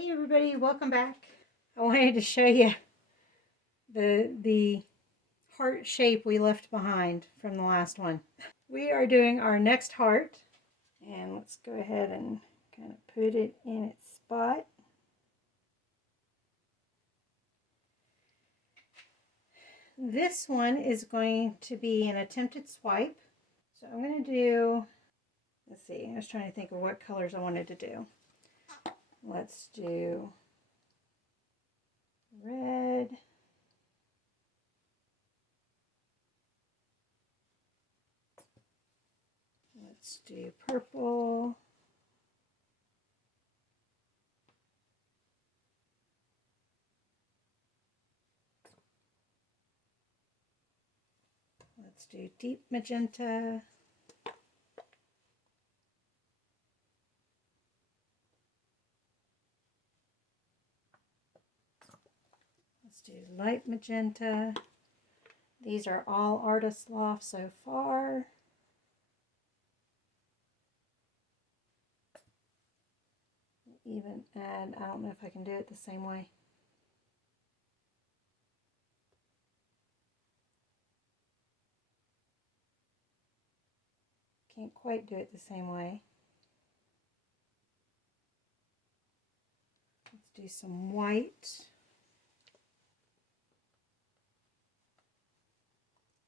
Hey everybody, welcome back. I wanted to show you the heart shape we left behind from the last one. We are doing our next heart, and let's go ahead and kind of put it in its spot. This one is going to be an attempted swipe. So I'm going to do, let's see, I was trying to think of what colors I wanted to do. Let's do red. Let's do purple. Let's do deep magenta. Let's do light magenta. These are all Artist Loft so far. Even add, I don't know if I can do it the same way. Can't quite do it the same way. Let's do some white.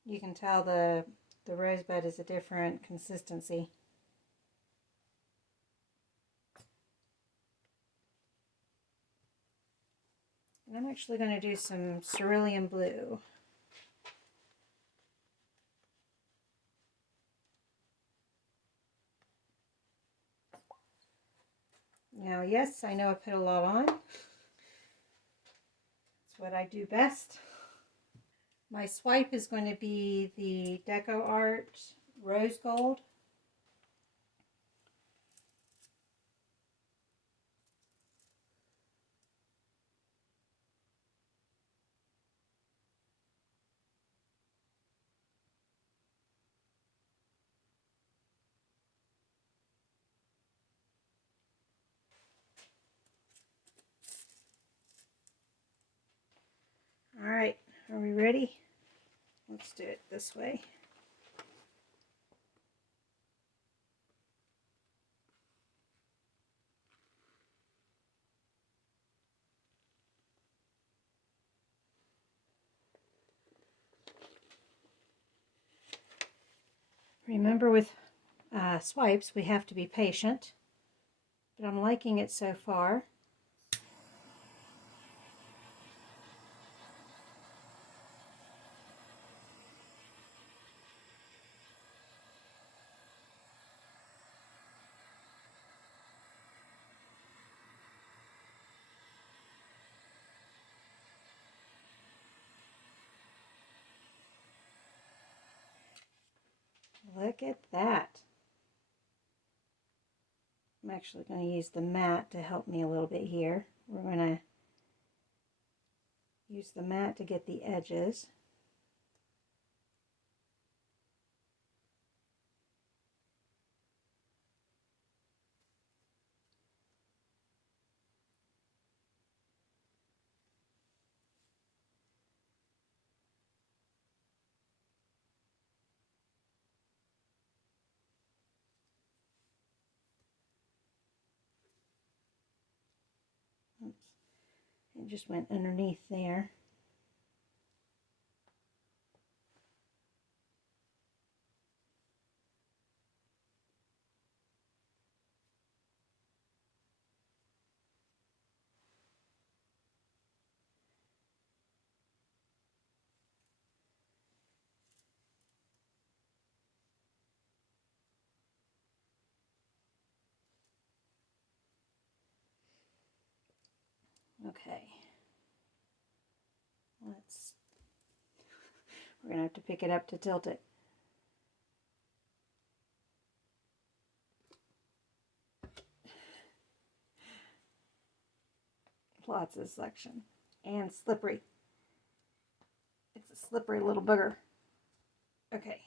You can tell the rosebud is a different consistency. And I'm actually going to do some cerulean blue. Now, yes, I know I put a lot on. That's what I do best. My swipe is going to be the Deco Art Rose Gold. All right, are we ready? Let's do it this way. Remember, with swipes, we have to be patient, but I'm liking it so far. Look at that. I'm actually going to use the mat to help me a little bit here. We're going to use the mat to get the edges. Oops. It just went underneath there. Okay. We're going to have to pick it up to tilt it. Lots of suction. And slippery. It's a slippery little booger. Okay.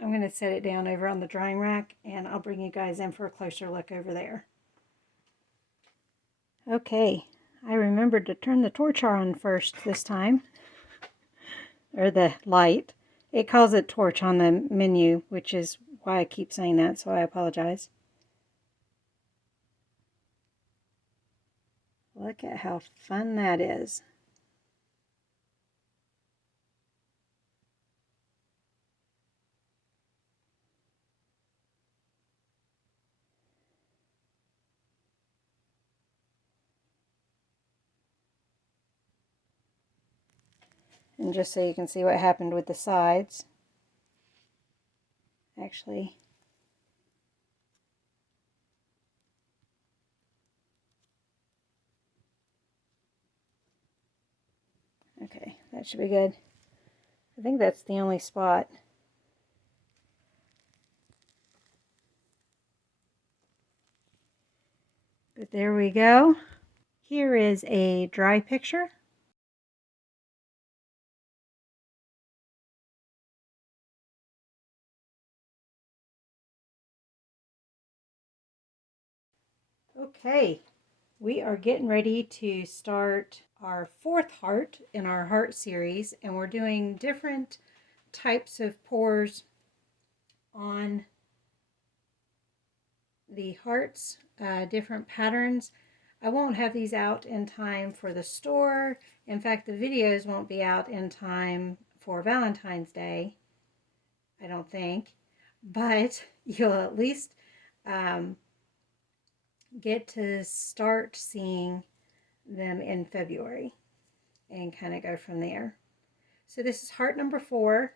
I'm going to set it down over on the drying rack, and I'll bring you guys in for a closer look over there. Okay, I remembered to turn the torch on first this time, or the light. It calls it torch on the menu, which is why I keep saying that, so I apologize. Look at how fun that is. And just so you can see what happened with the sides. Actually, okay, that should be good. I think that's the only spot. But there we go. Here is a dry picture. Okay, we are getting ready to start our fourth heart in our heart series, and we're doing different types of pours on the hearts, different patterns. I won't have these out in time for the store. In fact, the videos won't be out in time for Valentine's Day, I don't think, but you'll at least get to start seeing them in February and kind of go from there. So this is heart number 4,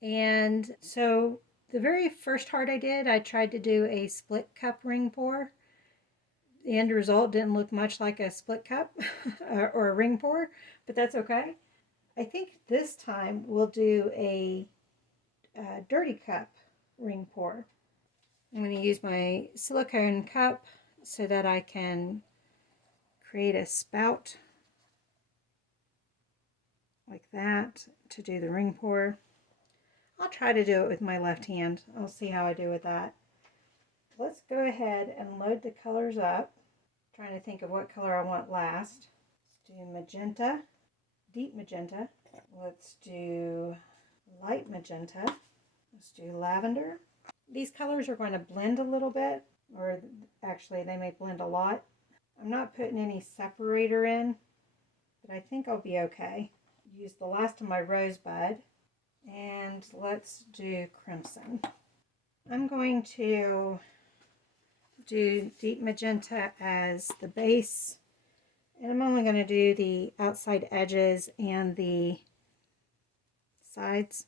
and so the very first heart I tried to do a split cup ring pour. The end result didn't look much like a split cup or a ring pour, but that's okay. I think this time we'll do a dirty cup ring pour. I'm going to use my silicone cup so that I can create a spout like that to do the ring pour. I'll try to do it with my left hand. I'll see how I do with that. Let's go ahead and load the colors up. I'm trying to think of what color I want last. Let's do magenta, deep magenta. Let's do light magenta. Let's do lavender. These colors are going to blend a little bit, or actually they may blend a lot. I'm not putting any separator in, but I think I'll be okay. Use the last of my rosebud, and let's do crimson. I'm going to do deep magenta as the base, and I'm only going to do the outside edges and the sides.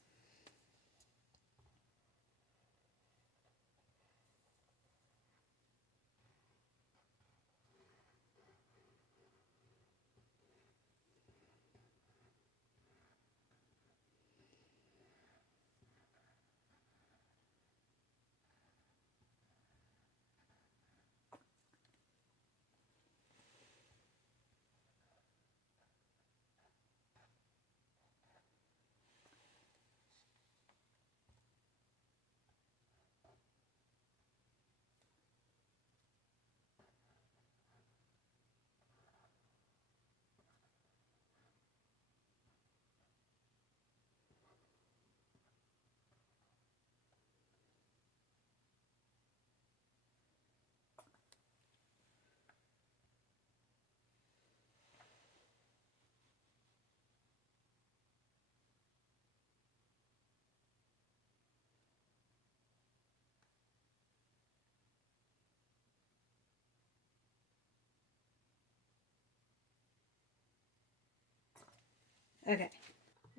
Okay,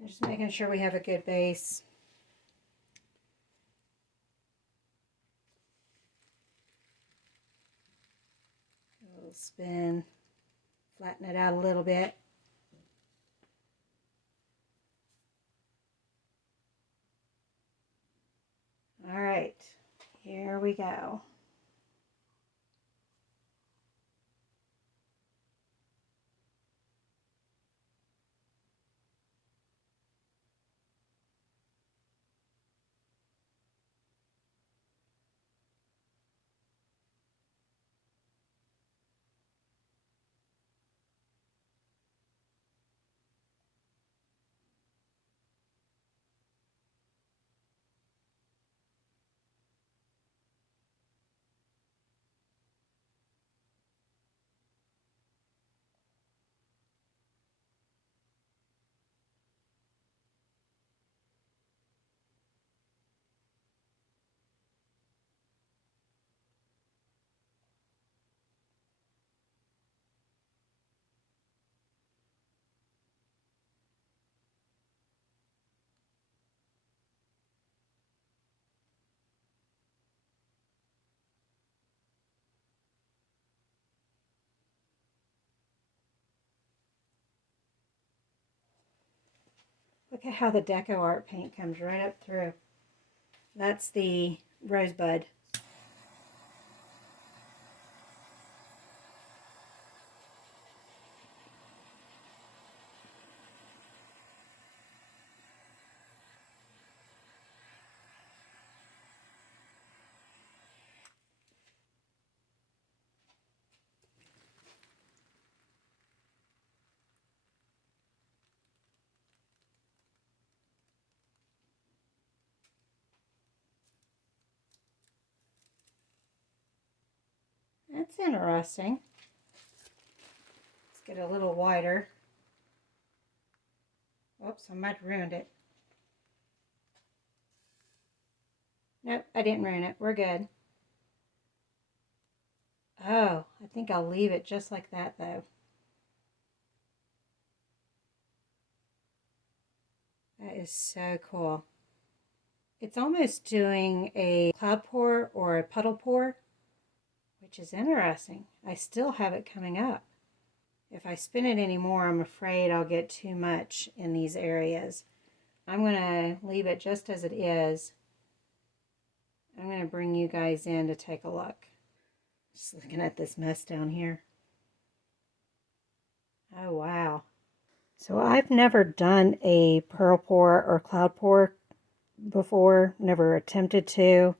just making sure we have a good base. A little spin, flatten it out a little bit. All right, here we go. Look at how the Deco Art paint comes right up through. That's the Rosebud. That's interesting. Let's get a little wider. Oops, I might have ruined it. Nope, I didn't ruin it. We're good. Oh, I think I'll leave it just like that though. That is so cool. It's almost doing a cloud pour or a puddle pour, which is interesting. I still have it coming up. If I spin it anymore, I'm afraid I'll get too much in these areas. I'm going to leave it just as it is. I'm going to bring you guys in to take a look. Just looking at this mess down here. Oh, wow. So I've never done a pearl pour or cloud pour before, never attempted to.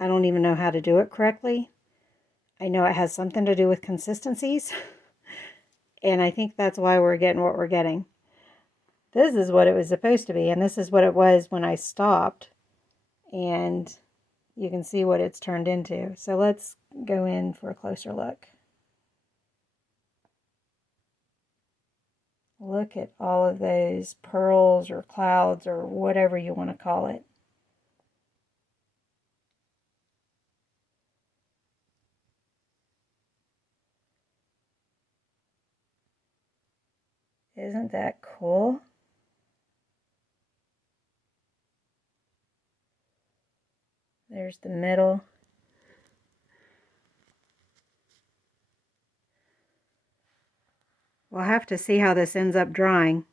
I don't even know how to do it correctly. I know it has something to do with consistencies, and I think that's why we're getting what we're getting. This is what it was supposed to be, and this is what it was when I stopped, and you can see what it's turned into. So let's go in for a closer look. Look at all of those pearls or clouds or whatever you want to call it. Isn't that cool? There's the middle. We'll have to see how this ends up drying.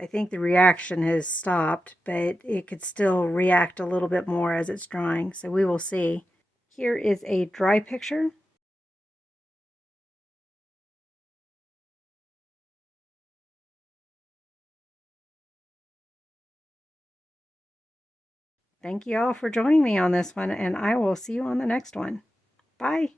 I think the reaction has stopped, but it could still react a little bit more as it's drying, so we will see. Here is a dry picture. Thank you all for joining me on this one, and I will see you on the next one. Bye.